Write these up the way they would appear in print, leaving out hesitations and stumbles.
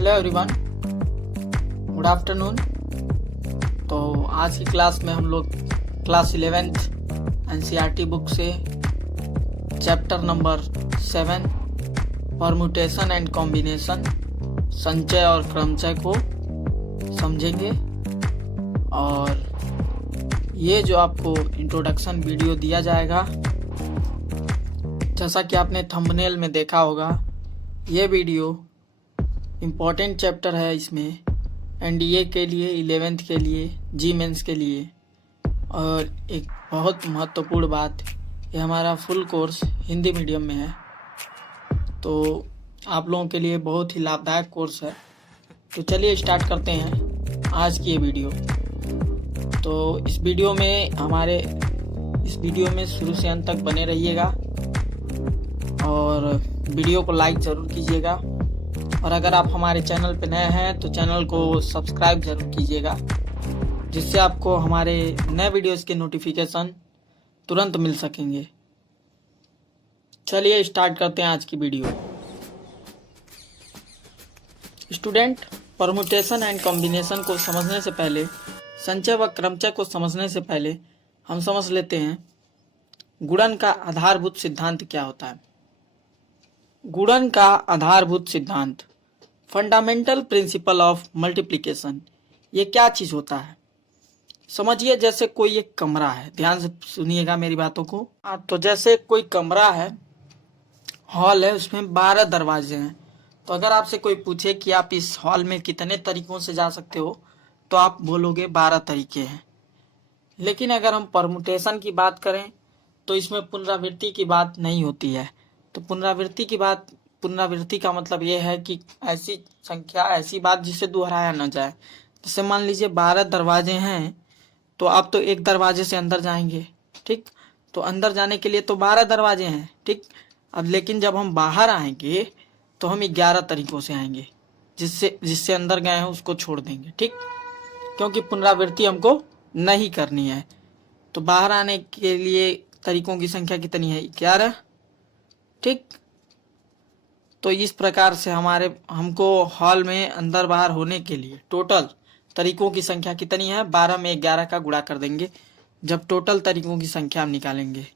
Hello everyone, good afternoon. तो आज की क्लास में हम लोग क्लास 11th एनसीईआरटी बुक से chapter number 7 permutation and combination, संचय और क्रमचय को समझेंगे। और ये जो आपको इंट्रोडक्शन वीडियो दिया जाएगा, जैसा कि आपने थंबनेल में देखा होगा, ये वीडियो इम्पॉर्टेंट चैप्टर है। इसमें एनडीए के लिए, 11th के लिए, जी मेंस के लिए। और एक बहुत महत्वपूर्ण बात, ये हमारा फुल कोर्स हिंदी मीडियम में है, तो आप लोगों के लिए बहुत ही लाभदायक कोर्स है। तो चलिए स्टार्ट करते हैं आज की ये वीडियो। तो इस वीडियो में शुरू से अंत तक बने रहिएगा और वीडियो को लाइक ज़रूर कीजिएगा। और अगर आप हमारे चैनल पर नए हैं तो चैनल को सब्सक्राइब ज़रूर कीजिएगा, जिससे आपको हमारे नए वीडियोस के नोटिफिकेशन तुरंत मिल सकेंगे। चलिए स्टार्ट करते हैं आज की video. Student, permutation and combination को समझने से पहले, संचय व क्रमचय को समझने से पहले हम समझ लेते हैं गुणन का आधारभूत सिद्धांत क्या होता है। गुणन का आधारभूत सिद्धांत, फंडामेंटल प्रिंसिपल ऑफ मल्टीप्लिकेशन, ये क्या चीज होता है? समझिए, जैसे कोई एक कमरा है, ध्यान से सुनिएगा मेरी बातों को। तो जैसे कोई कमरा है, हॉल है, उसमें 12 दरवाजे हैं। तो अगर आपसे कोई पूछे कि आप इस हॉल में कितने तरीकों से जा सकते हो, तो आप बोलोगे 12 तरीके हैं। लेकिन अगर हम परम्यूटेशन की बात करें तो इसमें पुनरावृत्ति की बात नहीं होती है। तो पुनरावृत्ति का मतलब ये है कि ऐसी संख्या, ऐसी बात जिसे दोहराया न जाए। जैसे मान लीजिए 12 दरवाजे हैं, तो आप तो एक दरवाजे से अंदर जाएंगे, ठीक। तो अंदर जाने के लिए तो 12 दरवाजे हैं, ठीक। अब लेकिन जब हम बाहर आएंगे तो हम 11 तरीकों से आएंगे, जिससे अंदर गए हैं उसको छोड़ देंगे, ठीक, क्योंकि पुनरावृत्ति हमको नहीं करनी है। तो बाहर आने के लिए तरीकों की संख्या कितनी है? 11, ठीक। तो इस प्रकार से हमको हॉल में अंदर बाहर होने के लिए टोटल तरीकों की संख्या कितनी है? 12 में 11 का गुणा कर देंगे जब टोटल तरीकों की संख्या हम निकालेंगे।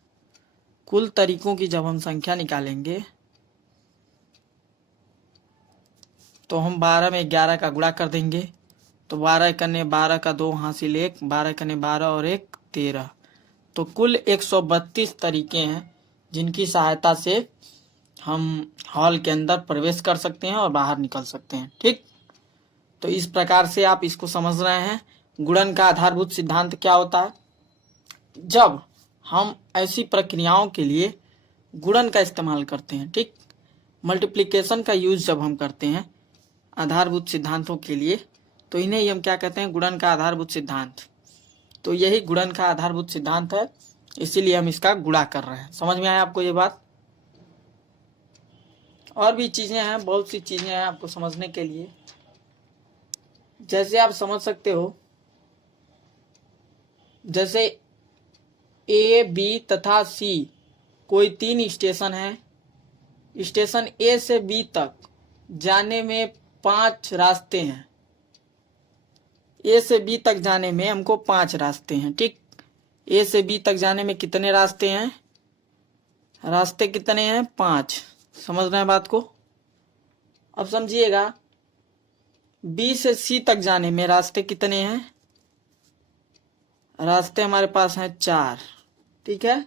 कुल तरीकों की जब हम संख्या निकालेंगे तो हम 12 में 11 का गुणा कर देंगे। तो 12 कने 12 का 2 हासिल 1, 12 कने 12 और 1 13। तो कुल 132 तरीके हैं जिनकी सहायता से हम हॉल के अंदर प्रवेश कर सकते हैं और बाहर निकल सकते हैं, ठीक। तो इस प्रकार से आप इसको समझ रहे हैं। गुणन का आधारभूत सिद्धांत क्या होता है? जब हम ऐसी प्रक्रियाओं के लिए गुणन का इस्तेमाल करते हैं, ठीक, मल्टीप्लिकेशन का यूज जब हम करते हैं आधारभूत सिद्धांतों के लिए, तो इन्हें ही हम क्या कहते हैं? गुणन का आधारभूत सिद्धांत। तो यही गुणन का आधारभूत सिद्धांत है, इसीलिए हम इसका गुणा कर रहे हैं। समझ में आया आपको ये बात? और भी चीजें हैं, बहुत सी चीजें हैं आपको समझने के लिए। जैसे आप समझ सकते हो, जैसे ए, बी तथा सी कोई 3 स्टेशन है। स्टेशन ए से बी तक जाने में 5 रास्ते हैं। ए से बी तक जाने में हमको 5 रास्ते हैं, ठीक। ए से बी तक जाने में कितने रास्ते हैं? रास्ते कितने हैं? 5। समझ रहे हैं बात को? अब समझिएगा, बी से सी तक जाने में रास्ते कितने हैं? रास्ते हमारे पास हैं 4, ठीक है।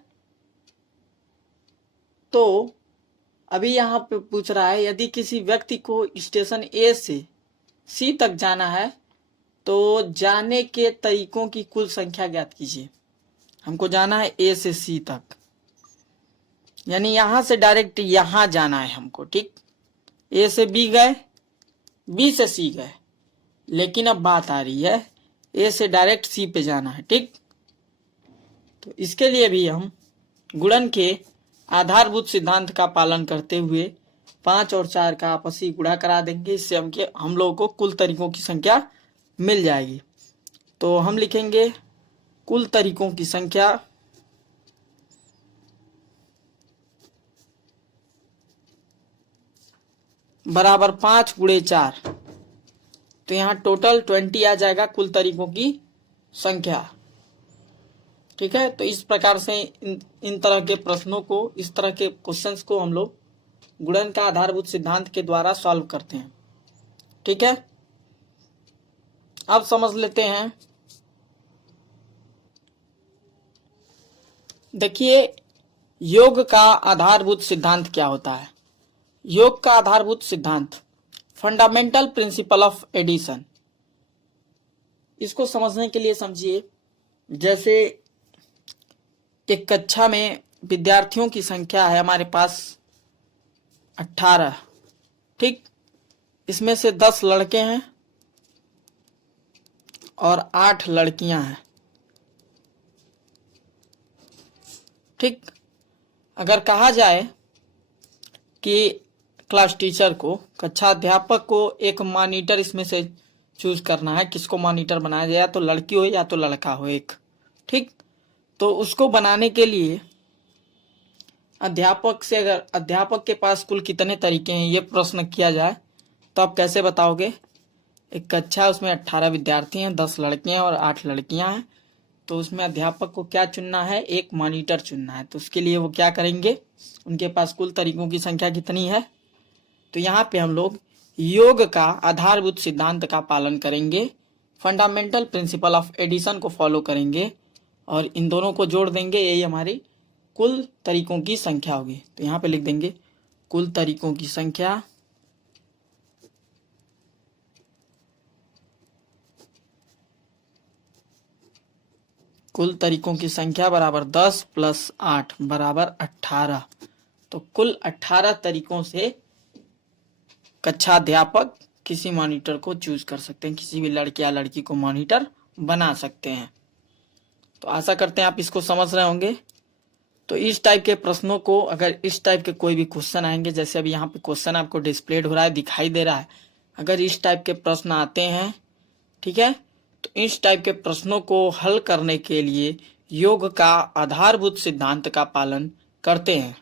तो अभी यहाँ पे पूछ रहा है, यदि किसी व्यक्ति को स्टेशन ए से सी तक जाना है तो जाने के तरीकों की कुल संख्या ज्ञात कीजिए। हमको जाना है ए से सी तक, यानी यहां से डायरेक्ट यहां जाना है हमको, ठीक। ए से बी गए, बी से सी गए, लेकिन अब बात आ रही है ए से डायरेक्ट सी पे जाना है, ठीक। तो इसके लिए भी हम गुणन के आधारभूत सिद्धांत का पालन करते हुए 5 और 4 का आपसी गुणा करा देंगे। इससे हम लोगों को कुल तरीकों की संख्या मिल जाएगी। तो हम लिखेंगे कुल तरीकों की संख्या बराबर 5 गुणे 4, तो यहाँ टोटल 20 आ जाएगा कुल तरीकों की संख्या। ठीक है, तो इस प्रकार से इन तरह के प्रश्नों को, इस तरह के क्वेश्चंस को हम लोग गुणन का आधारभूत सिद्धांत के द्वारा सॉल्व करते हैं। ठीक है, अब समझ लेते हैं। देखिए, योग का आधारभूत सिद्धांत क्या होता है। योग का आधारभूत सिद्धांत, फंडामेंटल प्रिंसिपल ऑफ एडिशन। इसको समझने के लिए समझिए, जैसे एक कक्षा में विद्यार्थियों की संख्या है हमारे पास 18। ठीक, इसमें से 10 लड़के हैं और 8 लड़कियां हैं। ठीक, अगर कहा जाए कि क्लास टीचर को, कक्षा अध्यापक को एक मॉनिटर इसमें से चूज करना है, किसको मॉनिटर बनाया जाए, या तो लड़की हो या तो लड़का हो एक। ठीक, तो उसको बनाने के लिए अध्यापक से, अगर अध्यापक के पास कुल कितने तरीके हैं ये प्रश्न किया जाए तो आप कैसे बताओगे। एक कक्षा, उसमें 18 विद्यार्थी हैं, 10 लड़के हैं और 8 लड़कियां हैं। तो उसमें अध्यापक को क्या चुनना है, एक मॉनिटर चुनना है। तो उसके लिए वो क्या करेंगे, उनके पास कुल तरीकों की संख्या कितनी है। तो यहाँ पे हम लोग योग का आधारभूत सिद्धांत का पालन करेंगे, फंडामेंटल प्रिंसिपल ऑफ एडिशन को फॉलो करेंगे और इन दोनों को जोड़ देंगे, यही हमारी कुल तरीकों की संख्या होगी। तो यहाँ पे लिख देंगे कुल तरीकों की संख्या कुल तरीकों की संख्या बराबर 10 + 8 बराबर 18। तो कुल 18 तरीकों से कक्षा अध्यापक किसी मॉनिटर को चूज कर सकते हैं, किसी भी लड़के या लड़की को मॉनिटर बना सकते हैं। तो आशा करते हैं आप इसको समझ रहे होंगे। तो इस टाइप के प्रश्नों को, अगर इस टाइप के कोई भी क्वेश्चन आएंगे, जैसे अभी यहाँ पे क्वेश्चन आपको डिस्प्लेड हो रहा है, दिखाई दे रहा है, अगर इस टाइप के प्रश्न आते हैं, ठीक है, तो इस टाइप के प्रश्नों को हल करने के लिए योग का आधारभूत सिद्धांत का पालन करते हैं।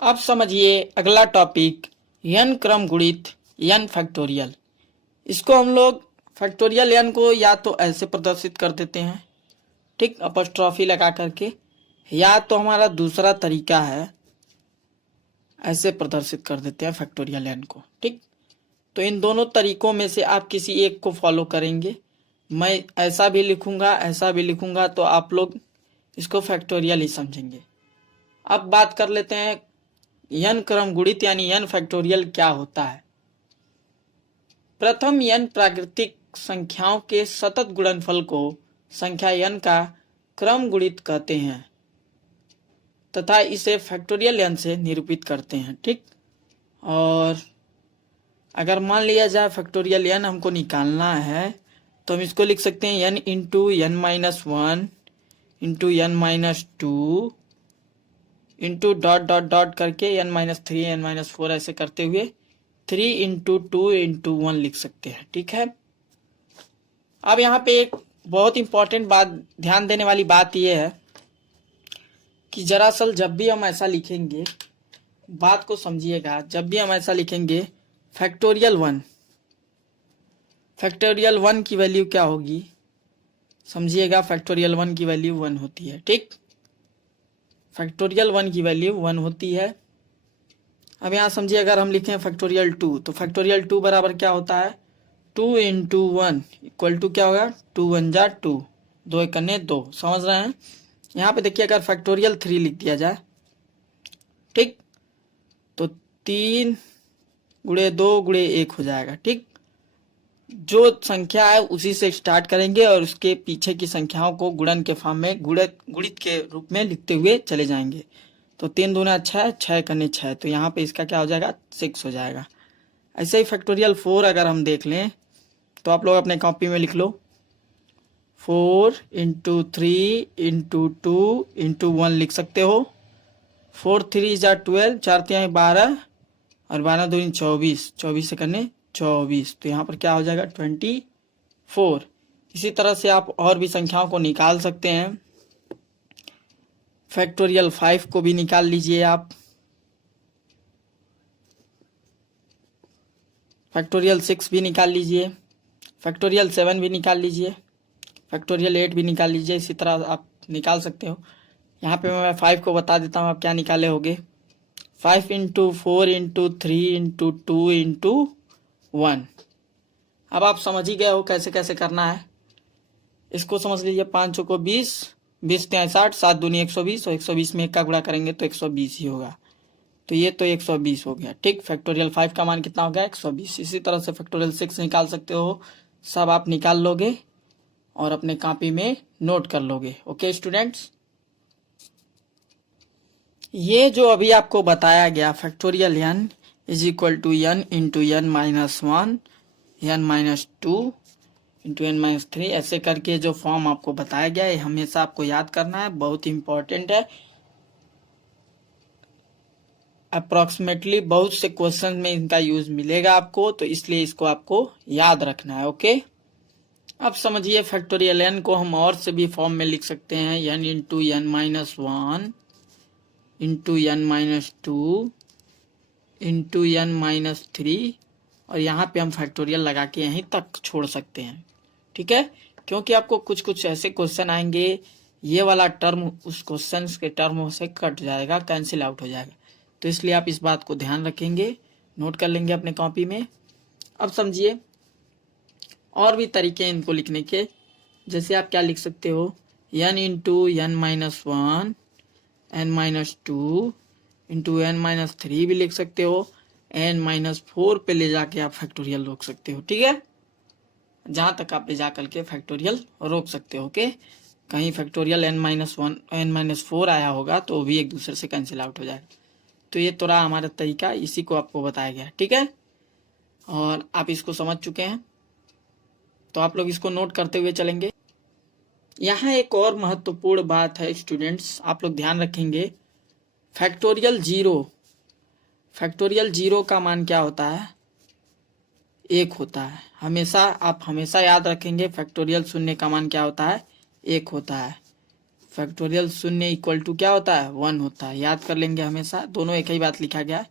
अब समझिए अगला टॉपिक, n क्रम गुणित n फैक्टोरियल। इसको हम लोग फैक्टोरियल n को या तो ऐसे प्रदर्शित कर देते हैं, ठीक, अपस्ट्रॉफी लगा करके, या तो हमारा दूसरा तरीका है ऐसे प्रदर्शित कर देते हैं फैक्टोरियल n को। ठीक, तो इन दोनों तरीकों में से आप किसी एक को फॉलो करेंगे। मैं ऐसा भी लिखूंगा, ऐसा भी लिखूंगा, तो आप लोग इसको फैक्टोरियल ही समझेंगे। अब बात कर लेते हैं n क्रम गुणित यानी n फैक्टोरियल क्या होता है। प्रथम n प्राकृतिक संख्याओं के सतत गुणनफल को संख्या n का क्रम गुणित कहते हैं तथा इसे फैक्टोरियल n से निरूपित करते हैं। ठीक, और अगर मान लिया जाए फैक्टोरियल n हमको निकालना है, तो हम इसको लिख सकते हैं n into n - 1 into n - 2 into dot dot dot करके n - 3 n - 4 ऐसे करते हुए 3 इंटू 2 इंटू 1 लिख सकते हैं। ठीक है, अब यहाँ पे एक बहुत इंपॉर्टेंट बात, ध्यान देने वाली बात यह है कि दरअसल जब भी हम ऐसा लिखेंगे, बात को समझिएगा, जब भी हम ऐसा लिखेंगे फैक्टोरियल 1 की वैल्यू क्या होगी, समझिएगा, फैक्टोरियल 1 की वैल्यू 1 होती है। ठीक, फैक्टोरियल 1 की वैल्यू 1 होती है। अब यहाँ समझिए, अगर हम लिखें फैक्टोरियल 2, तो फैक्टोरियल 2 बराबर क्या होता है, 2 इंटू 1 इक्वल टू क्या होगा, 2 × 1 = 2, 2 × 1 = 2। समझ रहे हैं। यहाँ पे देखिए, अगर फैक्टोरियल 3 लिख दिया जाए, ठीक, तो 3 × 2 × 1 हो जाएगा। ठीक, जो संख्या है उसी से स्टार्ट करेंगे और उसके पीछे की संख्याओं को गुणन के फॉर्म में, गुणित के रूप में लिखते हुए चले जाएंगे। तो 3 दूना 6, 6 × 1 = 6, तो यहाँ पे इसका क्या हो जाएगा, 6 हो जाएगा। ऐसे ही फैक्टोरियल 4 अगर हम देख लें, तो आप लोग अपने कॉपी में लिख लो, 4 इंटू 3 इंटू 2 इंटू 1 लिख सकते हो। 4 × 3 = 12, 4 × 3 = 12 और 12 × 2 = 24, 24 से करने 24, तो यहाँ पर क्या हो जाएगा, 24। इसी तरह से आप और भी संख्याओं को निकाल सकते हैं। फैक्टोरियल 5 को भी निकाल लीजिए आप। फैक्टोरियल 6 भी निकाल लीजिए, फैक्टोरियल 7 भी निकाल लीजिए, फैक्टोरियल 8 भी निकाल लीजिए। इसी तरह आप निकाल सकते हो। यहाँ पे मैं 5 को बता देता हूँ आप क्या निकाले होगे। 5 इंटू 4 इंटू 3 इंटू 2 इंटू 1। अब आप समझ ही गए हो कैसे कैसे करना है। इसको समझ लीजिए, 5 को 20, 20 तिहाई 60, 7 दूनी 120 और 120 में 1 का गुणा करेंगे तो 120 ही होगा। तो ये तो 120 हो गया। ठीक, फैक्टोरियल 5 का मान कितना हो गया? 120। इसी तरह से फैक्टोरियल 6 निकाल सकते हो। सब आप निकाल लोगे और अपने कॉपी में नोट कर लोगे। ओके स्टूडेंट्स, ये जो अभी आपको बताया गया factorial n is equal to n into n minus 1, n minus 2 into n minus 3, ऐसे करके जो फॉर्म आपको बताया गया है हमेशा आपको याद करना है, बहुत इंपॉर्टेंट है। अप्रॉक्सीमेटली बहुत से क्वेश्चन में इनका यूज मिलेगा आपको, तो इसलिए इसको आपको याद रखना है। ओके, अब समझिए फैक्टोरियल n को हम और से भी फॉर्म में लिख सकते हैं, n into n minus 1 into n minus 2 into n minus 3, और यहाँ पे हम फैक्टोरियल लगा के यहीं तक छोड़ सकते हैं। ठीक है, क्योंकि आपको कुछ कुछ ऐसे क्वेश्चन आएंगे, ये वाला टर्म उस क्वेश्चन के टर्म से कट जाएगा, कैंसिल आउट हो जाएगा, तो इसलिए आप इस बात को ध्यान रखेंगे, नोट कर लेंगे अपने कॉपी में। अब समझिए और भी तरीके हैं इनको लिखने के, जैसे आप क्या लिख सकते हो, n into n minus 1 n minus 2 into n minus 3 भी लिख सकते हो, n माइनस 4 पे ले जाके आप फैक्टोरियल रोक सकते हो। ठीक है, जहां तक आप ले जा करके फैक्टोरियल रोक सकते हो। ओके, कहीं factorial n minus 1 n minus 4 आया होगा तो वो भी एक दूसरे से कैंसिल आउट हो जाएगा। तो ये तो रहा हमारा तरीका, इसी को आपको बताया गया। ठीक है, और आप इसको समझ चुके हैं, तो आप लोग इसको नोट करते हुए चलेंगे। यहाँ एक और महत्वपूर्ण बात है स्टूडेंट्स, आप लोग ध्यान रखेंगे, फैक्टोरियल जीरो का मान क्या होता है? 1 होता है। आप हमेशा याद रखेंगे, फैक्टोरियल शून्य का मान क्या होता है? 1 होता है। फैक्टोरियल शून्य इक्वल टू क्या होता है? 1 होता है। याद कर लेंगे हमेशा, दोनों एक ही बात लिखा गया है,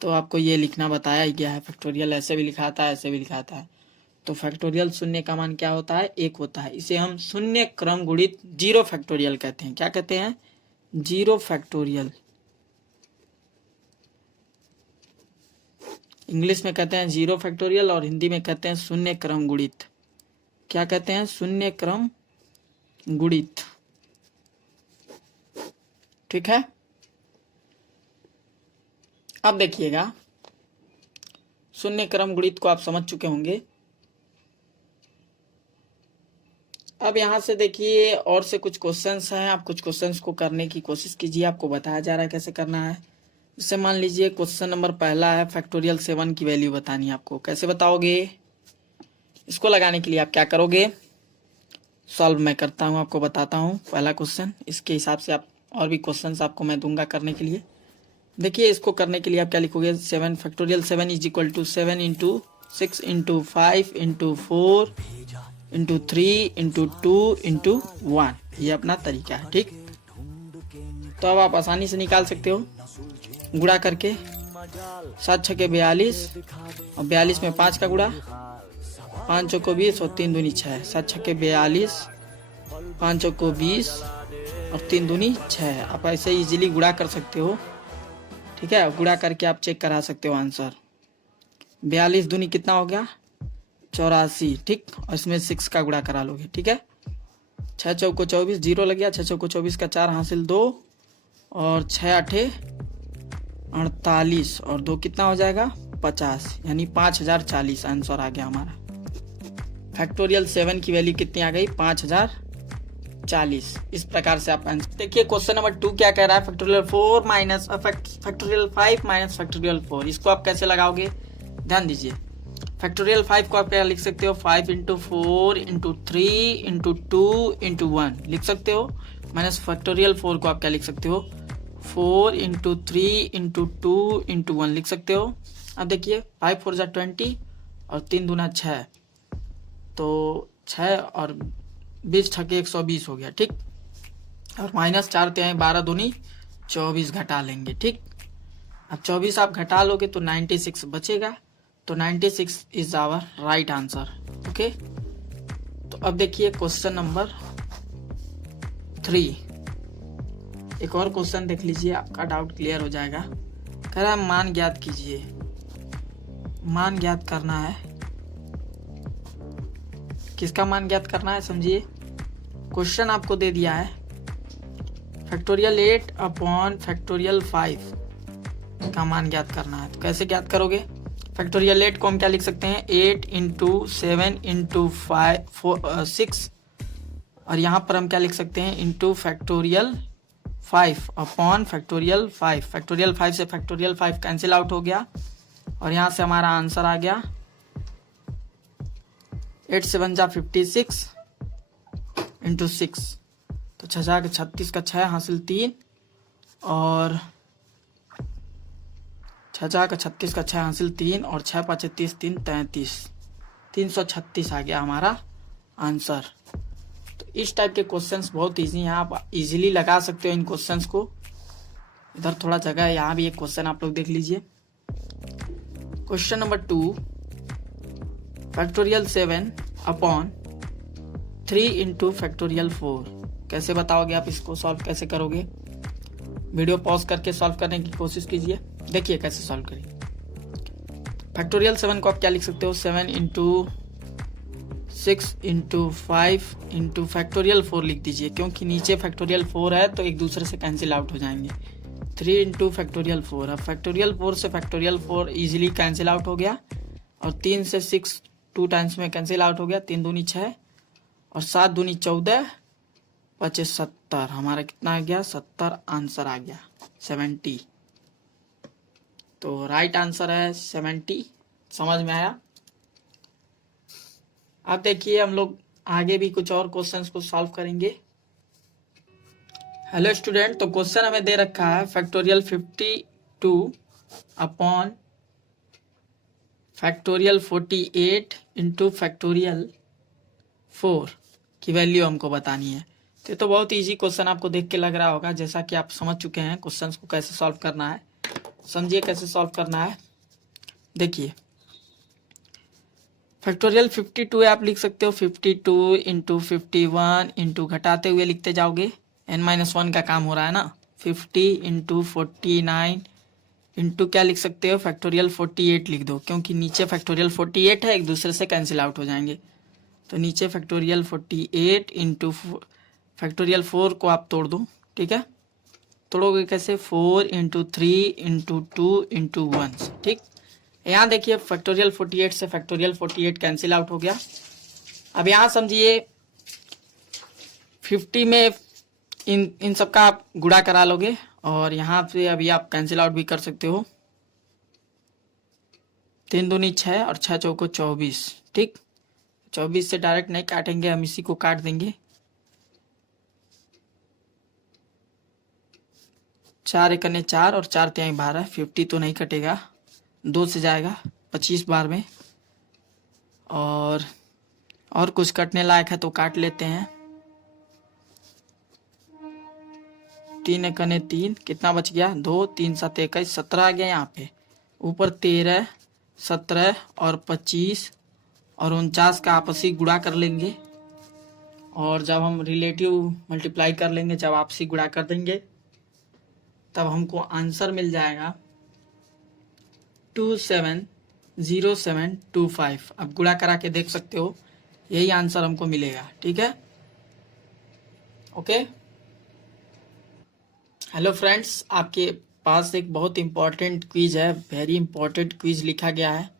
तो आपको ये लिखना बताया ही गया है। फैक्टोरियल ऐसे भी लिखाता है, ऐसे भी लिखाता है। तो फैक्टोरियल शून्य का मान क्या होता है? 1 होता है। इसे हम शून्य क्रम गुणित जीरो फैक्टोरियल कहते हैं। क्या कहते हैं? Zero factorial. इंग्लिश में कहते हैं जीरो फैक्टोरियल और हिंदी में कहते हैं शून्य क्रम गुणित। क्या कहते हैं? शून्य क्रम गुणित। ठीक है, अब देखिएगा, शून्य क्रम गुणित को आप समझ चुके होंगे। अब यहां से देखिए और से कुछ क्वेश्चंस हैं, आप कुछ क्वेश्चंस को करने की कोशिश कीजिए, आपको बताया जा रहा है कैसे करना है। जैसे मान लीजिए क्वेश्चन नंबर पहला है, फैक्टोरियल 7 की वैल्यू बतानी है आपको। कैसे बताओगे? इसको लगाने के लिए आप क्या करोगे? सॉल्व मैं करता हूं, आपको बताता हूं पहला क्वेश्चन, इसके हिसाब से आप और भी क्वेश्चंस आपको मैं दूंगा करने के लिए। देखिए इसको करने के लिए आप क्या लिखोगे? 7 factorial 7 is equal to 7 into 6 into 5 into 4 into 3 into 2 into 1। ये अपना तरीका है। ठीक, तो अब आप आसानी से निकाल सकते हो गुणा करके। 7 छके 42 और 42 में 5 का गुणा, 5 चौको 20 और 3 दूनी 6। 7 छके 42, 5 चौको 20 और 3 दूनी 6। आप ऐसे इजीली गुणा कर सकते हो। ठीक है, गुणा करके आप चेक करा सकते हो आंसर। 42 दूनी कितना हो गया? 84। ठीक, और इसमें 6 का गुणा करा लोगे। ठीक है, 6 चौको 24, 0 लग गया। 6 चौको 24 का 4 हासिल 2 और 6 आठे 48 और 2 कितना हो जाएगा? 50, यानी 5040 आंसर आ गया हमारा। फैक्टोरियल 7 की वैल्यू कितनी आ गई? 5040। इस प्रकार से आप आंसर देखिए। क्वेश्चन नंबर 2 क्या कह रहा है? Factorial 4 minus factorial 5 minus factorial 4। इसको आप कैसे लगाओगे? ध्यान दीजिए। फैक्टोरियल 5 को आप क्या लिख सकते हो? 5 इंटू 4 इंटू 3 इंटू 2 इंटू 1 लिख सकते हो। माइनस फैक्टोरियल 4 को आप क्या लिख सकते हो? 4 इंटू 3 इंटू 2 इंटू 1 लिख सकते हो। अब देखिए 5 4 जा 20 और 3 दूना 6, तो 6 और 20 छके 120 हो गया। ठीक, और माइनस 4 तिहाई 12 दूनी 24 घटा लेंगे। ठीक, अब 24 आप घटा लोगे तो 96 बचेगा। तो 96 is our right answer. Okay, तो अब देखिए क्वेश्चन नंबर 3। एक और क्वेश्चन देख लीजिए, आपका डाउट क्लियर हो जाएगा। कह रहा है मान ज्ञात कीजिए। मान ज्ञात करना है, किसका मान ज्ञात करना है समझिए। क्वेश्चन आपको दे दिया है फैक्टोरियल 8 अपॉन फैक्टोरियल 5 का मान ज्ञात करना है। तो कैसे ज्ञात करोगे? फैक्टोरियल 8 को हम क्या लिख सकते हैं, 8 इंटू 7 इंटू 6, और यहाँ पर हम क्या लिख सकते हैं, into factorial 5 upon factorial 5। Factorial 5 से फैक्टोरियल 5 कैंसिल आउट हो गया और यहाँ से हमारा आंसर आ गया 8 7 जा 56 इंटू 6, तो 6 जा 36 का 6 हासिल 3, और 6 जा 36 का 6 हासिल 3, और 6 5 30 3 33, 336 आ गया हमारा आंसर। तो इस टाइप के क्वेश्चंस बहुत इजी हैं, आप इजीली लगा सकते हो इन क्वेश्चंस को। इधर थोड़ा जगह है, यहाँ भी एक क्वेश्चन आप लोग देख लीजिए। Question number 2, factorial 7 upon 3 into factorial 4। कैसे बताओगे आप इसको, सॉल्व कैसे करोगे? वीडियो पॉज करके सॉल्व करने की कोशिश कीजिए, देखिए कैसे सॉल्व करिए। फैक्टोरियल 7 को आप क्या लिख सकते हो, 7 इंटू 6 इंटू 5 इंटू फैक्टोरियल 4 लिख दीजिए, क्योंकि नीचे फैक्टोरियल 4 है तो एक दूसरे से कैंसिल आउट हो जाएंगे। 3 इंटू फैक्टोरियल 4, अब फैक्टोरियल 4 से फैक्टोरियल 4 इजीली कैंसिल आउट हो गया, और 3 से 6 2 टाइम्स में कैंसिल आउट हो गया, 3 दूनी 6 और 7 दूनी 14 5 70, हमारा कितना आ गया 70 आंसर आ गया 70। तो राइट आंसर है 70। समझ में आया? अब देखिए हम लोग आगे भी कुछ और क्वेश्चंस को सॉल्व करेंगे। हेलो स्टूडेंट, तो क्वेश्चन हमें दे रखा है factorial 52 upon factorial 48 into factorial 4 की वैल्यू हमको बतानी है। तो बहुत इजी क्वेश्चन आपको देख के लग रहा होगा, जैसा कि आप समझ चुके हैं क्वेश्चंस को कैसे सॉल्व करना है। समझिए कैसे सॉल्व करना है। देखिए फैक्टोरियल 52 है, आप लिख सकते हो 52 इंटू 51 इंटू घटाते हुए लिखते जाओगे, n-1 का काम हो रहा है ना। 50 इंटू 49 इंटू क्या लिख सकते हो, फैक्टोरियल 48 लिख दो, क्योंकि नीचे फैक्टोरियल 48 है, एक दूसरे से कैंसिल आउट हो जाएंगे। तो नीचे फैक्टोरियल 48 इंटू फैक्टोरियल 4 को आप तोड़ दो, ठीक है। तोड़ोगे कैसे, 4 इंटू 3 इंटू 2 इंटू 1, ठीक। यहाँ देखिए फैक्टोरियल 48 से फैक्टोरियल 48 कैंसिल आउट हो गया। अब यहाँ समझिए 50 में इन सब का आप गुणा करा लोगे, और यहाँ पे अभी आप कैंसिल आउट भी कर सकते हो। 3 दूनी 6 और 6 चौको 24, ठीक। 24 से डायरेक्ट नहीं काटेंगे, हम इसी को काट देंगे। 4 एकने 4 और 4 तिहाई 12, 50 तो नहीं कटेगा, 2 से जाएगा 25 बार में, और कुछ कटने लायक है तो काट लेते हैं। 3 एकने 3, कितना बच गया 2, 3 7 21, 17 आ गया यहाँ पे। ऊपर 13 17 और 25 और 49 का आपसी गुणा कर लेंगे, और जब हम रिलेटिव मल्टीप्लाई कर लेंगे, जब आपसी गुणा कर देंगे, तब हमको आंसर मिल जाएगा 270725। अब गुणा करा के देख सकते हो, यही आंसर हमको मिलेगा, ठीक है। ओके, हेलो फ्रेंड्स, आपके पास एक बहुत इंपॉर्टेंट क्विज है, वेरी इंपॉर्टेंट क्विज लिखा गया है।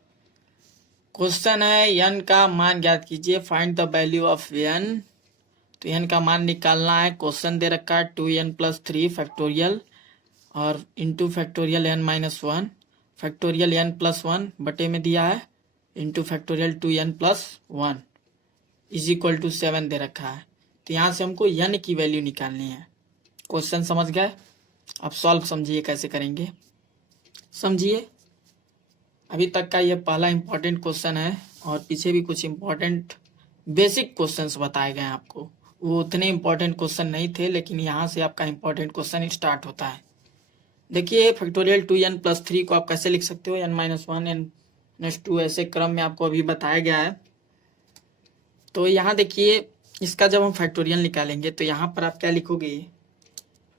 क्वेश्चन है n का मान ज्ञात कीजिए, find the value of n। तो n का मान निकालना है। क्वेश्चन दे रखा है 2n + 3 फैक्टोरियल और into factorial n-1 factorial n+1 बटे में दिया है, into factorial 2n+1 is equal to 7 दे रखा है। तो यहाँ से हमको n की वैल्यू निकालनी है। क्वेश्चन समझ गए? अब सॉल्व समझिए कैसे करेंगे। समझिए, अभी तक का ये पहला इंपॉर्टेंट क्वेश्चन है, और पीछे भी कुछ इंपॉर्टेंट बेसिक क्वेश्चंस बताए गए हैं आपको। वो उतने इंपॉर्टेंट क्वेश्चन नहीं थे, लेकिन यहाँ से आपका इंपॉर्टेंट क्वेश्चन स्टार्ट होता है। देखिए फैक्टोरियल 2n + 3 को आप कैसे लिख सकते हो, n-1 n -2 ऐसे क्रम में आपको अभी बताया गया है। तो यहाँ देखिए, इसका जब हम फैक्टोरियल निकालेंगे तो यहाँ पर आप क्या लिखोगे,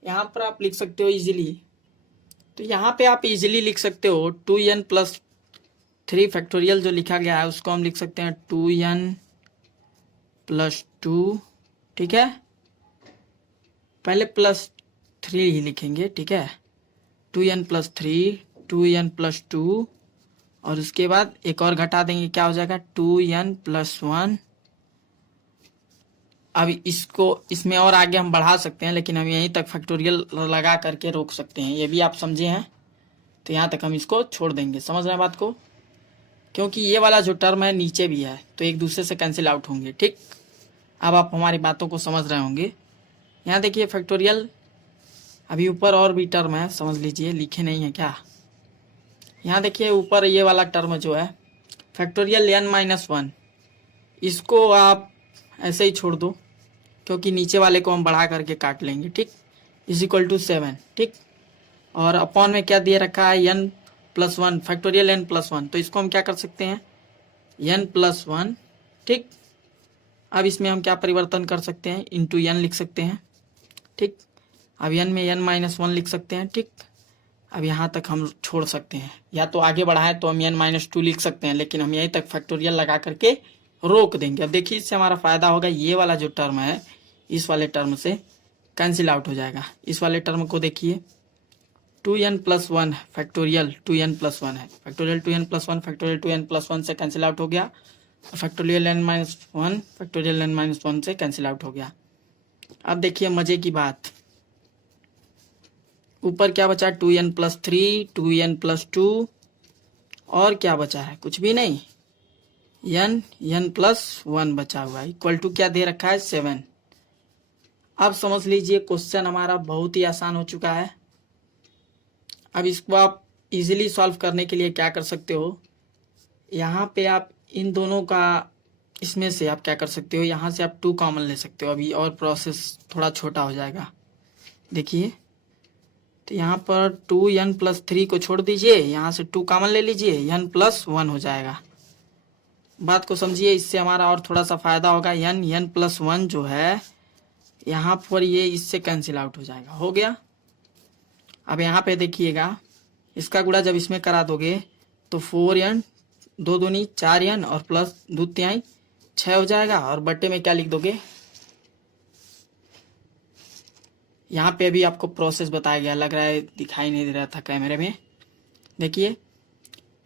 यहाँ पर आप लिख सकते हो इजीली। तो यहाँ पे आप इजीली लिख सकते हो 2n+3 फैक्टोरियल जो लिखा गया है उसको हम लिख सकते हैं 2n+2, ठीक है। पहले +3 ही लिखेंगे, ठीक है। 2n+3, 2n+2 और उसके बाद एक और घटा देंगे, क्या हो जाएगा 2n+1। अब इसको इसमें और आगे हम बढ़ा सकते हैं, लेकिन हम यहीं तक फैक्टोरियल लगा करके रोक सकते हैं, ये भी आप समझे हैं। तो यहाँ तक हम इसको छोड़ देंगे, समझ रहे हैं बात को, क्योंकि ये वाला जो टर्म है नीचे भी है तो एक दूसरे से कैंसिल आउट होंगे, ठीक। अब आप हमारी बातों को समझ रहे होंगे। यहाँ देखिए फैक्टोरियल, अभी ऊपर और भी टर्म है, समझ लीजिए, लिखे नहीं है क्या। यहाँ देखिए ऊपर ये वाला टर्म जो है फैक्टोरियल n-1, इसको आप ऐसे ही छोड़ दो, क्योंकि नीचे वाले को हम बढ़ा करके काट लेंगे, ठीक। =7, ठीक। और अपॉन में क्या दिए रखा है n+1, फैक्टोरियल n+1, तो इसको हम क्या कर सकते हैं n+1, ठीक। अब इसमें हम क्या परिवर्तन कर सकते हैं, इंटू n लिख सकते हैं, ठीक। अब n में n-1 लिख सकते हैं, ठीक। अब यहाँ तक हम छोड़ सकते हैं, या तो आगे बढ़ाएं तो हम n-2 लिख सकते हैं, लेकिन हम यहीं तक फैक्टोरियल लगा करके रोक देंगे। अब देखिए इससे हमारा फायदा होगा, ये वाला जो टर्म है इस वाले टर्म से कैंसिल आउट हो जाएगा। इस वाले टर्म को देखिए 2n+1 फैक्टोरियल 2n+1 है, फैक्टोरियल 2n+1 फैक्टोरियल 2n+1 से कैंसिल आउट हो गया, फैक्टोरियल n-1 फैक्टोरियल n-1 से कैंसिल आउट हो गया। अब देखिए मजे की बात, ऊपर क्या बचा 2n+3 2n+2 और क्या बचा है, कुछ भी नहीं, n+1 बचा हुआ है, इक्वल टू क्या दे रखा है 7। अब समझ लीजिए क्वेश्चन हमारा बहुत ही आसान हो चुका है। अब इसको आप इजीली सॉल्व करने के लिए क्या कर सकते हो, यहाँ पे आप इन दोनों का, इसमें से आप क्या कर सकते हो, यहाँ से आप 2 कॉमन ले सकते हो, अभी और प्रोसेस थोड़ा छोटा हो जाएगा। देखिए तो यहाँ पर 2n+3 को छोड़ दीजिए, यहाँ से 2 कॉमन ले लीजिए, n+1 हो जाएगा। बात को समझिए, इससे हमारा और थोड़ा सा फायदा होगा, n+1 जो है यहाँ पर ये इससे कैंसिल आउट हो जाएगा, हो गया। अब यहाँ पे देखिएगा, इसका गुणा जब इसमें करा दोगे तो 4n 2 दूनी 4n और प्लस 2 तिहाई 6 हो जाएगा, और बट्टे में क्या लिख दोगे, यहाँ पे अभी आपको प्रोसेस बताया गया, लग रहा है दिखाई नहीं दे रहा था कैमरे में। देखिए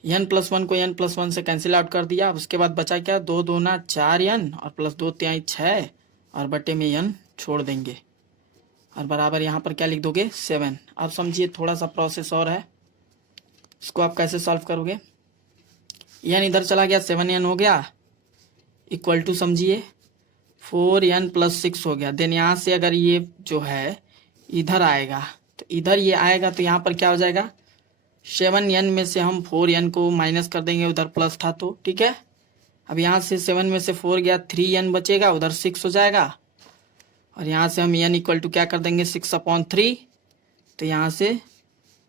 n+1 को n+1 से कैंसिल आउट कर दिया, उसके बाद बचा क्या 2 दूना 4n और प्लस 2 तिहाई 6 और बट्टे में n छोड़ देंगे, और बराबर यहाँ पर क्या लिख दोगे 7। अब समझिए थोड़ा सा प्रोसेस और है, इसको आप कैसे सॉल्व करोगे, n इधर चला गया 7n हो गया, इक्वल टू समझिए 4n+6 हो गया। देन यहाँ से अगर ये जो है इधर आएगा तो इधर ये आएगा, तो यहाँ पर क्या हो जाएगा 7n में से हम 4n को माइनस कर देंगे, उधर प्लस था तो, ठीक है। अब यहाँ से 7 में से 4 गया, 3n बचेगा, उधर 6 हो जाएगा, और यहाँ से हम n इक्वल टू क्या कर देंगे 6/3। तो यहाँ से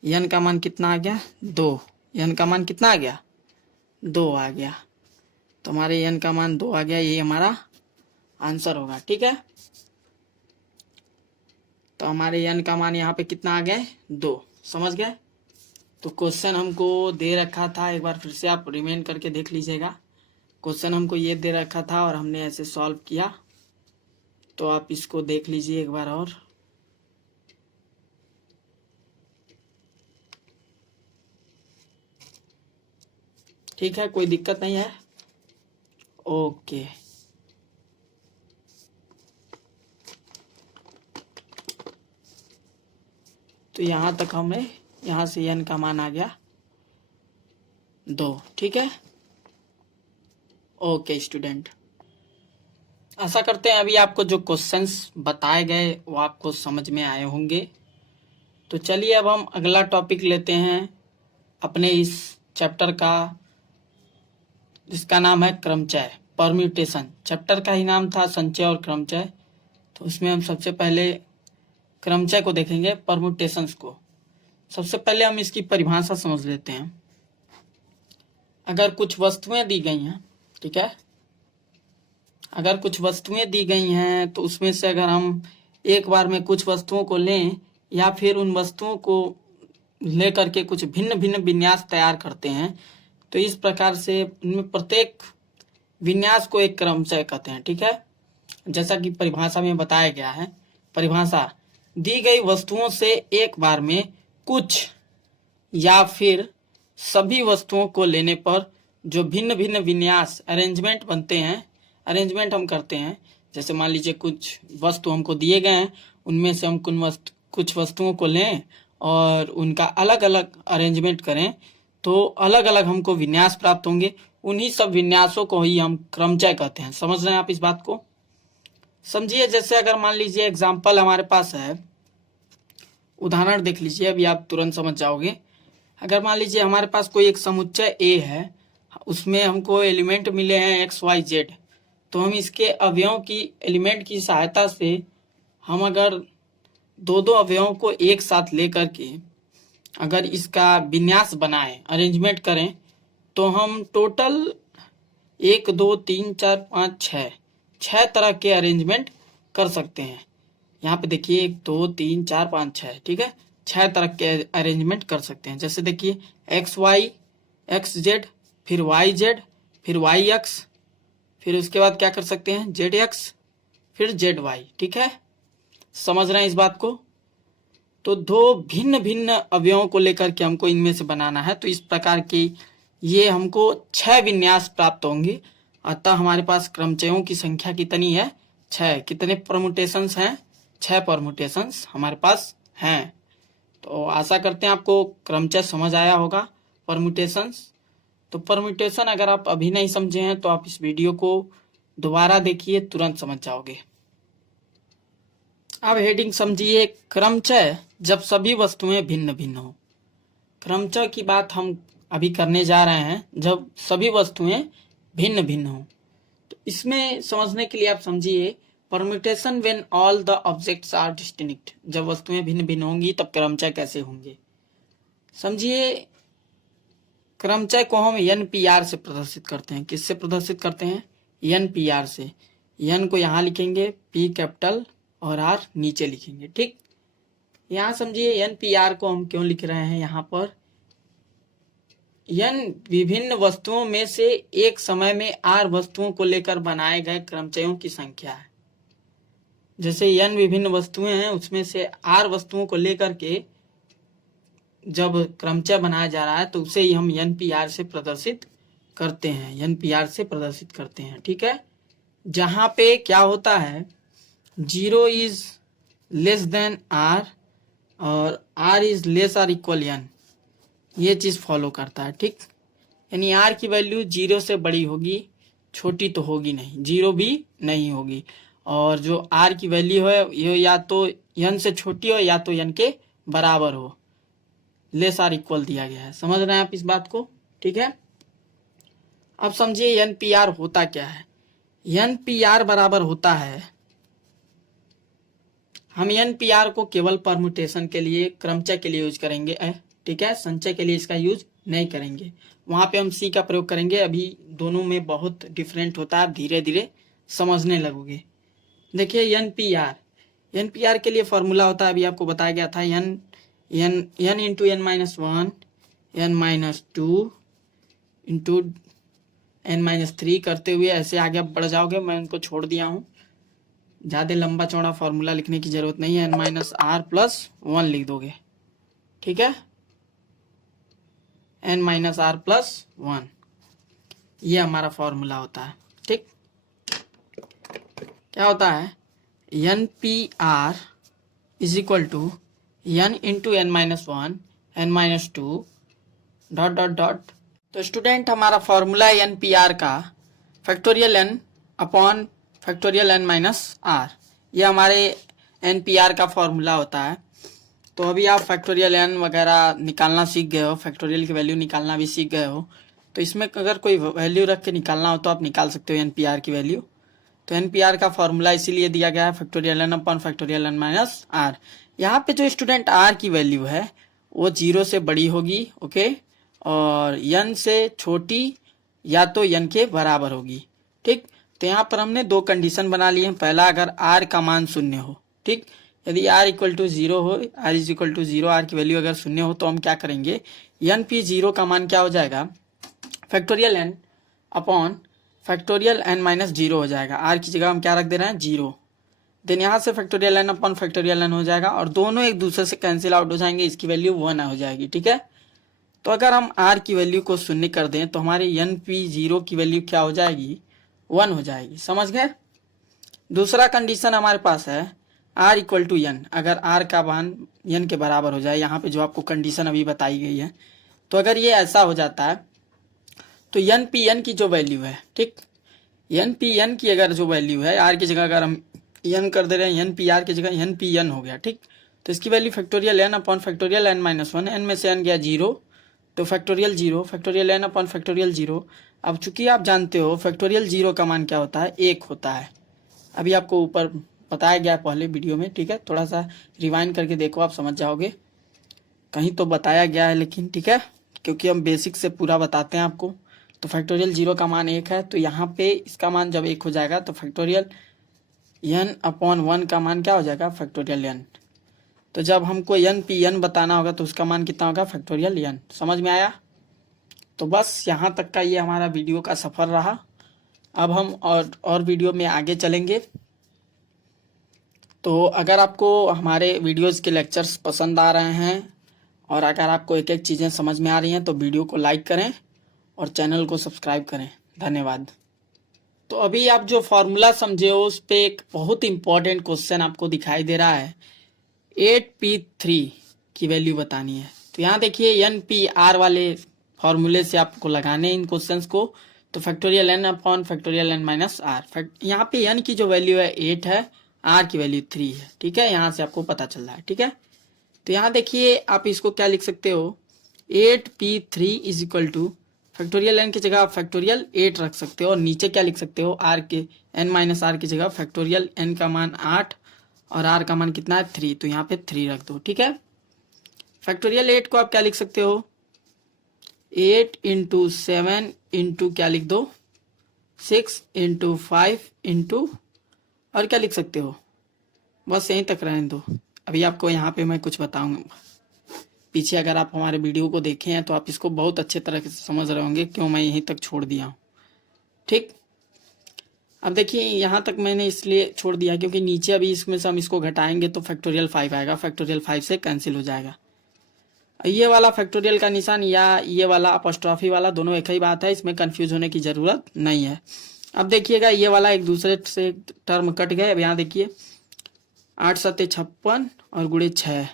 n का मान कितना आ गया 2, n का मान कितना आ गया 2 आ गया, तो हमारे n का मान 2 आ गया, ये हमारा आंसर होगा, ठीक है। तो हमारे n का मान यहाँ पे कितना आ गया 2, समझ गए। तो क्वेश्चन हमको दे रखा था, एक बार फिर से आप रिमेन करके देख लीजिएगा, क्वेश्चन हमको ये दे रखा था और हमने ऐसे सॉल्व किया, तो आप इसको देख लीजिए एक बार और। ठीक है, कोई दिक्कत नहीं है, ओके। तो यहाँ तक हमें, यहाँ से n का मान आ गया 2, ठीक है। ओके स्टूडेंट, आशा करते हैं अभी आपको जो क्वेश्चंस बताए गए वो आपको समझ में आए होंगे। तो चलिए अब हम अगला टॉपिक लेते हैं अपने इस चैप्टर का, जिसका नाम है क्रमचय, परम्यूटेशन। चैप्टर का ही नाम था संचय और क्रमचय, तो उसमें हम सबसे पहले क्रमचय को देखेंगे, परम्यूटेशंस को। सबसे पहले हम इसकी परिभाषा समझ लेते हैं। अगर कुछ वस्तुएं दी गई हैं, ठीक है, अगर कुछ वस्तुएं दी गई हैं तो उसमें से अगर हम एक बार में कुछ वस्तुओं को लें या फिर उन वस्तुओं को लेकर के कुछ भिन्न भिन्न विन्यास तैयार करते हैं, तो इस प्रकार से उनमें प्रत्येक विन्यास को एक क्रमचय कहते हैं। ठीक है, जैसा कि परिभाषा में बताया गया है। परिभाषा: दी गई वस्तुओं से एक बार में कुछ या फिर सभी वस्तुओं को लेने पर जो भिन्न भिन्न विन्यास अरेंजमेंट बनते हैं, अरेंजमेंट हम करते हैं। जैसे मान लीजिए कुछ वस्तु हमको दिए गए हैं, उनमें से हम कुछ वस्तुओं को लें और उनका अलग अलग अरेंजमेंट करें तो अलग अलग हमको विन्यास प्राप्त होंगे। उन्हीं सब विन्यासों को ही हम क्रमचय कहते हैं। समझ रहे हैं आप इस बात को? समझिए, जैसे अगर मान लीजिए एग्जाम्पल हमारे पास है, उदाहरण देख लीजिए, अभी आप तुरंत समझ जाओगे। अगर मान लीजिए हमारे पास कोई एक समुच्चय ए है, उसमें हमको एलिमेंट मिले हैं एक्स वाई जेड, तो हम इसके अवयवों की एलिमेंट की सहायता से हम अगर दो दो अवयवों को एक साथ लेकर के अगर इसका विन्यास बनाएं, अरेंजमेंट करें, तो हम टोटल 1 2 3 4 5 6 तरह के अरेंजमेंट कर सकते हैं। यहाँ पे देखिए 1 2 3 4 5 6, ठीक है, 6 तरह के अरेंजमेंट कर सकते हैं। जैसे देखिए एक्स वाई, एक्स जेड, फिर वाई जेड, फिर वाई एक्स, फिर उसके बाद क्या कर सकते हैं जेड एक्स, फिर जेड वाई। ठीक है, समझ रहे हैं इस बात को? तो दो भिन्न भिन्न अवयवों को लेकर के हमको इनमें से बनाना है, तो इस प्रकार की ये हमको 6 विन्यास प्राप्त होंगे। अतः हमारे पास क्रमचयों की संख्या कितनी है? 6। कितने परमुटेशंस हैं? 6 परमुटेशंस हमारे पास हैं। तो आशा करते हैं आपको क्रमचय समझ आया होगा, परमुटेशंस। तो परम्यूटेशन अगर आप अभी नहीं समझे हैं तो आप इस वीडियो को दोबारा देखिए, तुरंत समझ जाओगे। अब हेडिंग समझिए, क्रमचय जब सभी वस्तुएं भिन्न भिन्न हो। क्रमचय की बात हम अभी करने जा रहे हैं जब सभी वस्तुएं भिन्न भिन्न हो। तो इसमें समझने के लिए आप समझिए, permutation when all the objects are distinct. जब वस्तुएं भिन्न भिन्न होंगी तब क्रमचय कैसे होंगे। समझिए, क्रमचय को हम NPR से प्रदर्शित करते हैं। किससे प्रदर्शित करते हैं? NPR से। N को यहाँ लिखेंगे, P कैपिटल और R नीचे लिखेंगे। ठीक, यहाँ समझिए NPR को हम क्यों लिख रहे हैं। यहाँ पर N विभिन्न वस्तुओं में से एक समय में R वस्तुओं को लेकर बनाए गए क्रमचयों की संख्या है। जैसे N विभिन्न वस्तुएं हैं, उसमें से R वस्तुओं को लेकर के जब क्रमचय बनाया जा रहा है तो उसे ही हम NPR से प्रदर्शित करते हैं। NPR से प्रदर्शित करते हैं। ठीक है, जहां पे क्या होता है, 0 इज लेस देन R और R इज लेस और इक्वल N, ये चीज फॉलो करता है। ठीक, यानी R की वैल्यू 0 से बड़ी होगी, छोटी तो होगी नहीं, 0 भी नहीं होगी। और जो R की वैल्यू है ये या तो N से छोटी हो या तो N के बराबर हो, लेस आर इक्वल दिया गया है। समझ रहे हैं आप इस बात को? ठीक है, अब समझिए NPR होता क्या है। NPR बराबर होता है, हम NPR को केवल परम्यूटेशन के लिए, क्रमचय के लिए यूज करेंगे। ठीक है, संचय के लिए इसका यूज नहीं करेंगे। वहां पे हम C का प्रयोग करेंगे। अभी दोनों में बहुत डिफरेंट होता है, धीरे धीरे समझने लगोगे। देखिए NPR के लिए फॉर्मूला होता है, अभी आपको बताया गया था, n into n-1, n-2 into n-3 करते हुए ऐसे आगे आप बढ़ जाओगे। मैं उनको छोड़ दिया हूँ, ज़्यादा लंबा चौड़ा फॉर्मूला लिखने की जरूरत नहीं है। n-r+1 लिख दोगे। ठीक है, n-r+1 ये हमारा फॉर्मूला होता है। ठीक, क्या होता है, NPR is equal to n into n-1, n-2 dot dot dot. तो स्टूडेंट, हमारा फॉर्मूला है NPR का factorial n upon factorial n-r, ये हमारे NPR का फॉर्मूला होता है। तो अभी आप फैक्टोरियल n वगैरह निकालना सीख गए हो, फैक्टोरियल की वैल्यू निकालना भी सीख गए हो। तो इसमें अगर कोई वैल्यू रख के निकालना हो तो आप निकाल सकते हो NPR की वैल्यू। तो NPR का फॉर्मूला इसीलिए दिया गया है, factorial n upon factorial n-r। यहाँ पे जो स्टूडेंट R की वैल्यू है वो 0 से बड़ी होगी, ओके, और n से छोटी या तो n के बराबर होगी। ठीक, तो यहाँ पर हमने दो कंडीशन बना ली है। पहला, अगर r का मान शून्य हो। ठीक, यदि r इक्वल टू 0 हो, r is equal to 0, r की वैल्यू अगर शून्य हो तो हम क्या करेंगे, np0 का मान क्या हो जाएगा, factorial n upon factorial n minus 0 हो जाएगा। r की जगह हम क्या रख दे रहे हैं, 0। देन यहाँ से factorial n upon factorial n हो जाएगा और दोनों एक दूसरे से कैंसिल आउट हो जाएंगे, इसकी वैल्यू 1 हो जाएगी। ठीक है, तो अगर हम r की वैल्यू को शून्य कर दें तो हमारी np0 की वैल्यू क्या हो जाएगी, 1 हो जाएगी। समझ गए। दूसरा कंडीशन हमारे पास है r इक्वल टू n, अगर r का मान n के बराबर हो जाए, यहाँ पे जो आपको कंडीशन अभी बताई गई है, तो अगर ये ऐसा हो जाता है तो npn की जो वैल्यू है, ठीक, npn की अगर जो वैल्यू है, r की जगह अगर हम n कर दे रहे हैं, npr की जगह npn हो गया। ठीक, तो इसकी value factorial n upon factorial n minus 1, n में से n गया 0, तो factorial 0, factorial n upon factorial 0। अब चूंकि आप जानते हो फैक्टोरियल 0 का मान क्या होता है, 1 होता है। अभी आपको ऊपर बताया गया पहले वीडियो में। ठीक है, थोड़ा सा रिवाइंड करके देखो, आप समझ जाओगे। कहीं तो बताया गया है लेकिन, ठीक है, क्योंकि हम बेसिक से पूरा बताते हैं आपको। तो फैक्टोरियल 0 का मान 1 है, तो यहाँ पे इसका मान जब 1 हो जाएगा तो फैक्टोरियल n अपॉन 1 का मान क्या हो जाएगा, फैक्टोरियल n। तो जब हमको npn बताना होगा तो उसका मान कितना होगा, फैक्टोरियल n। समझ में आया। तो बस यहाँ तक का ये हमारा वीडियो का सफ़र रहा। अब हम और वीडियो में आगे चलेंगे। तो अगर आपको हमारे वीडियोज़ के लेक्चर्स पसंद आ रहे हैं और अगर आपको एक एक चीज़ें समझ में आ रही हैं तो वीडियो को लाइक करें और चैनल को सब्सक्राइब करें। धन्यवाद। तो अभी आप जो फॉर्मूला समझे हो उस पर एक बहुत इंपॉर्टेंट क्वेश्चन आपको दिखाई दे रहा है, 8p3 की वैल्यू बतानी है। तो यहाँ देखिए npr वाले फॉर्मूले से आपको लगाने इन क्वेश्चंस को। तो factorial n upon factorial n minus r, यहाँ पे n की जो वैल्यू है 8 है, r की वैल्यू 3 है। ठीक है, यहाँ से आपको पता चल रहा है। ठीक है, तो यहाँ देखिए आप इसको क्या लिख सकते हो, 8p3 is equal two factorial n की जगह आप फैक्टोरियल 8 रख सकते हो और नीचे क्या लिख सकते हो, r के n माइनस आर की जगह फैक्टोरियल n का मान 8 और r का मान कितना है, 3, तो यहाँ पे 3 रख दो। ठीक है, फैक्टोरियल 8 को आप क्या लिख सकते हो, 8 इंटू 7 इंटू क्या लिख दो, 6 इंटू 5 इंटू और क्या लिख सकते हो, बस यहीं तक रहने दो। अभी आपको यहाँ पे मैं कुछ बताऊंगा। पीछे अगर आप हमारे वीडियो को देखे हैं तो आप इसको बहुत अच्छे तरह से समझ रहे होंगे क्यों मैं यहीं तक छोड़ दिया हूँ। ठीक, अब देखिए यहाँ तक मैंने इसलिए छोड़ दिया क्योंकि नीचे अभी इसमें से हम इसको घटाएंगे तो फैक्टोरियल 5 आएगा, फैक्टोरियल 5 से कैंसिल हो जाएगा। ये वाला फैक्टोरियल का निशान या ये वाला अपॉस्ट्रॉफी वाला दोनों एक ही बात है, इसमें कंफ्यूज होने की ज़रूरत नहीं है। अब देखिएगा ये वाला एक दूसरे से टर्म कट गए। अब यहाँ देखिए 8 सत्ते 56 और गुणे 6,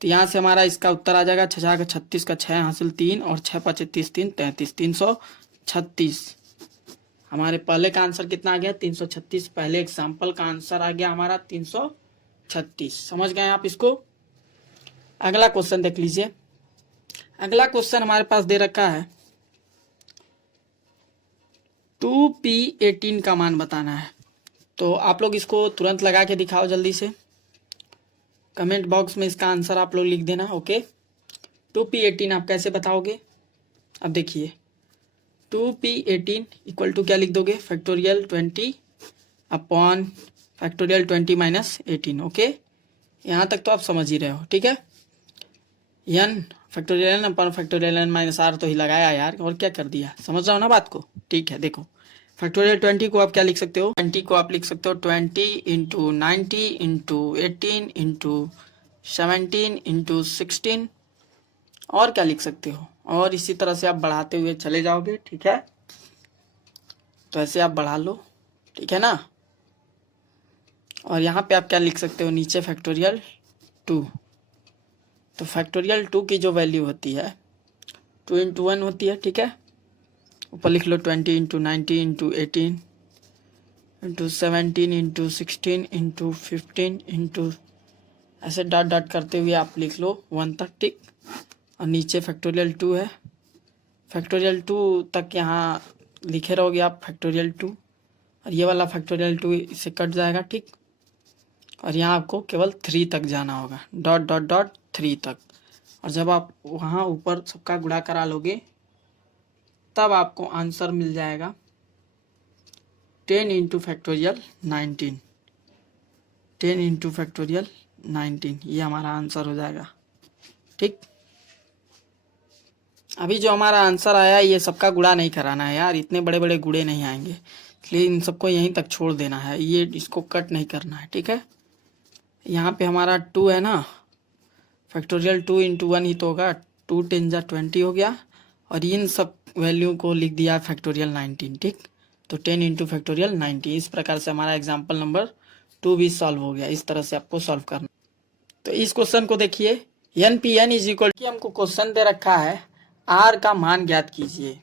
तो यहाँ से हमारा इसका उत्तर आ जाएगा 6 का 36 का 6 हासिल 3 और 6 5 30 3 33 336। हमारे पहले का आंसर कितना आ गया, 336। पहले एग्जाम्पल का आंसर आ गया हमारा 336। समझ गए आप इसको। अगला क्वेश्चन देख लीजिए। अगला क्वेश्चन हमारे पास दे रखा है 2p18 का मान बताना है। तो आप लोग इसको तुरंत लगा के दिखाओ जल्दी से, कमेंट बॉक्स में इसका आंसर आप लोग लिख देना। ओके, 2p18 आप कैसे बताओगे। अब देखिए 2p18 इक्वल टू क्या लिख दोगे, factorial 20 upon factorial 20 minus 18। Okay, यहाँ तक तो आप समझ ही रहे हो। ठीक है, n factorial n upon factorial n minus r तो ही लगाया यार, और क्या कर दिया, समझ रहा हो ना बात को। ठीक है, देखो फैक्टोरियल 20 को आप क्या लिख सकते हो, 20 को आप लिख सकते हो 20 इंटू 90 इंटू 18 इंटू 17 इंटू 16 और क्या लिख सकते हो, और इसी तरह से आप बढ़ाते हुए चले जाओगे। ठीक है, तो ऐसे आप बढ़ा लो। ठीक है ना, और यहाँ पे आप क्या लिख सकते हो, नीचे फैक्टोरियल 2। तो फैक्टोरियल 2 की जो वैल्यू होती है 2 इंटू 1 होती है। ठीक है, ऊपर लिख लो 20 into 90 into 18 into 17 into 16 into 15 into ऐसे डॉट डॉट करते हुए आप लिख लो 1 तक। ठीक, और नीचे फैक्टोरियल 2 है, फैक्टोरियल 2 तक यहाँ लिखे रहोगे आप फैक्टोरियल 2, और ये वाला फैक्टोरियल 2 इससे कट जाएगा। ठीक, और यहाँ आपको केवल 3 तक जाना होगा, डॉट डॉट डॉट 3 तक। और जब आप वहाँ ऊपर सबका गुणा करा लोगे तब आपको आंसर मिल जाएगा 10 इंटू फैक्टोरियल 19। 10 इंटू फैक्टोरियल 19 ये हमारा आंसर हो जाएगा। ठीक, अभी जो हमारा आंसर आया ये सबका गुणा नहीं कराना है यार, इतने बड़े बड़े गुणे नहीं आएंगे, इसलिए इन सबको यहीं तक छोड़ देना है, ये इसको कट नहीं करना है। ठीक है, यहाँ पे हमारा 2 है ना, फैक्टोरियल 2 इंटू 1 ही तो होगा, 2 10 जा 20 हो गया, और इन सब वैल्यू को लिख दिया फैक्टोरियल 19। ठीक, तो 10 इंटू फैक्टोरियल 90। इस प्रकार से हमारा एग्जाम्पल नंबर 2 भी सॉल्व हो गया। इस तरह से आपको सॉल्व करना। तो इस क्वेश्चन को देखिए, n p n is equal to, हमको क्वेश्चन दे रखा है आर का मान ज्ञात कीजिए।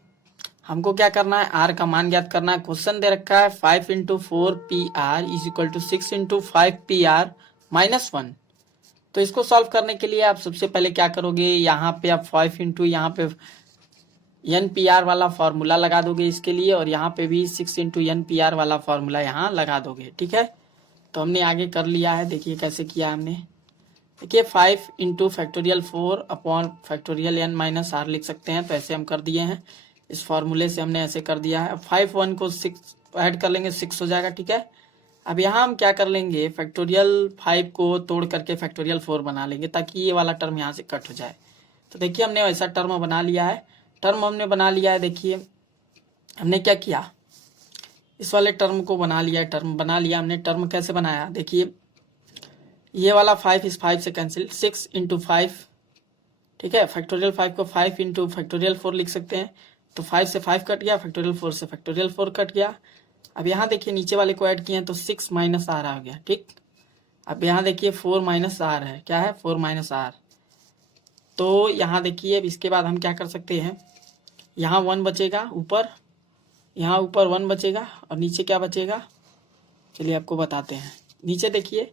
हमको क्या करना है, आर का मान ज्ञात करना है। क्वेश्चन दे रखा है 5 into 4 p r is equal to 6 into 5 p r minus 1। तो इसको सॉल्व करने के लिए आप सबसे पहले क्या करोगे, यहाँ पे आप 5 इंटू यहाँ पे एन पी आर वाला फॉर्मूला लगा दोगे इसके लिए, और यहाँ पे भी 6 इंटू एन पी आर वाला फॉर्मूला यहाँ लगा दोगे। ठीक है, तो हमने आगे कर लिया है। देखिए कैसे किया हमने। देखिए 5 into factorial 4 upon factorial n minus r लिख सकते हैं, तो ऐसे हम कर दिए हैं। इस फॉर्मूले से हमने ऐसे कर दिया है। 5 1 को 6 ऐड कर लेंगे, 6 हो जाएगा। ठीक है, अब यहाँ हम क्या कर लेंगे, फैक्टोरियल 5 को तोड़ करके फैक्टोरियल 4 बना लेंगे ताकि ये वाला टर्म यहाँ से कट हो जाए। तो देखिए हमने वैसा टर्म बना लिया है। टर्म हमने बना लिया है। देखिए हमने क्या किया, इस वाले टर्म को बना लिया, टर्म बना लिया हमने। टर्म कैसे बनाया, देखिए ये वाला 5 इस 5 से कैंसिल, 6 इंटू 5। ठीक है, फैक्टोरियल 5 को 5 इंटू फैक्टोरियल 4 लिख सकते हैं। तो 5 से 5 कट गया, फैक्टोरियल 4 से फैक्टोरियल 4 कट गया। अब यहाँ देखिए नीचे वाले को ऐड किए हैं तो 6 माइनस आर आ गया। ठीक, अब यहाँ देखिए 4 माइनस आर है, क्या है 4 माइनस आर। तो यहाँ देखिए अब इसके बाद हम क्या कर सकते हैं, यहाँ 1 बचेगा ऊपर, यहाँ ऊपर 1 बचेगा, और नीचे क्या बचेगा, चलिए आपको बताते हैं। नीचे देखिए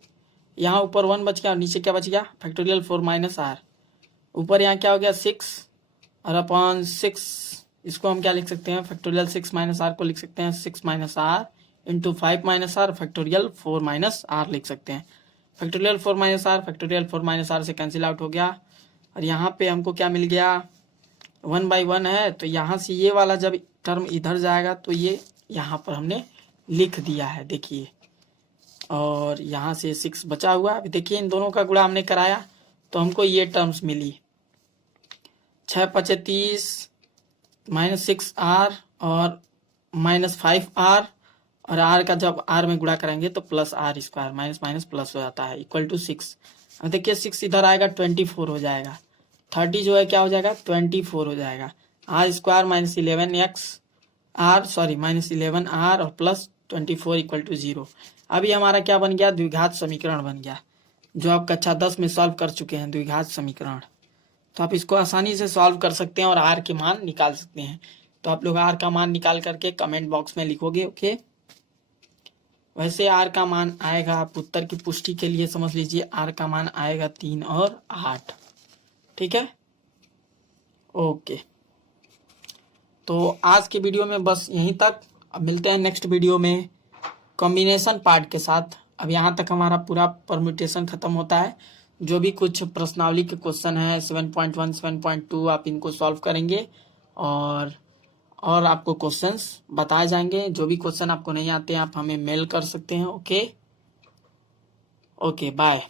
यहाँ ऊपर 1 बच गया और नीचे क्या बच गया, फैक्टोरियल 4 माइनस आर। ऊपर यहाँ क्या हो गया 6 और अपॉन 6, इसको हम क्या लिख सकते हैं, फैक्टोरियल 6 माइनस आर को लिख सकते हैं 6 minus r into 5 minus r factorial 4 minus r लिख सकते हैं। Factorial 4 minus r factorial 4 minus r से कैंसिल आउट हो गया, और यहाँ पे हमको क्या मिल गया, 1/1 है। तो यहाँ से ये वाला जब टर्म इधर जाएगा तो ये यहाँ पर हमने लिख दिया है। देखिए, और यहाँ से 6 बचा हुआ। अभी देखिए इन दोनों का गुणा हमने कराया तो हमको ये टर्म्स मिली, 6 5 30 माइनस 6 आर और माइनस 5 आर, और आर का जब आर में गुणा करेंगे तो plus r square, minus minus plus हो जाता है, इक्वल टू 6। अब देखिए 6 इधर आएगा 24 हो जाएगा, 30 जो है क्या हो जाएगा 24 हो जाएगा। R square minus 11 x r, sorry minus 11 r और प्लस 24 इक्वल टू 0। अभी हमारा क्या बन गया, द्विघात समीकरण बन गया, जो आप कक्षा 10 में सॉल्व कर चुके हैं, द्विघात समीकरण। तो आप इसको आसानी से सॉल्व कर सकते हैं और आर के मान निकाल सकते हैं। तो आप लोग आर का मान निकाल करके कमेंट बॉक्स में लिखोगे। ओके, वैसे आर का मान आएगा, आप उत्तर की पुष्टि के लिए समझ लीजिए आर का मान आएगा 3 और 8। ठीक है, ओके। तो आज के वीडियो में बस यहीं तक, अब मिलते हैं नेक्स्ट वीडियो में कॉम्बिनेशन पार्ट के साथ। अब यहाँ तक हमारा पूरा परम्यूटेशन खत्म होता है। जो भी कुछ प्रश्नावली के क्वेश्चन है 7.1 7.2 आप इनको सॉल्व करेंगे, और आपको क्वेश्चंस बताए जाएंगे। जो भी क्वेश्चन आपको नहीं आते हैं आप हमें मेल कर सकते हैं। Okay, bye.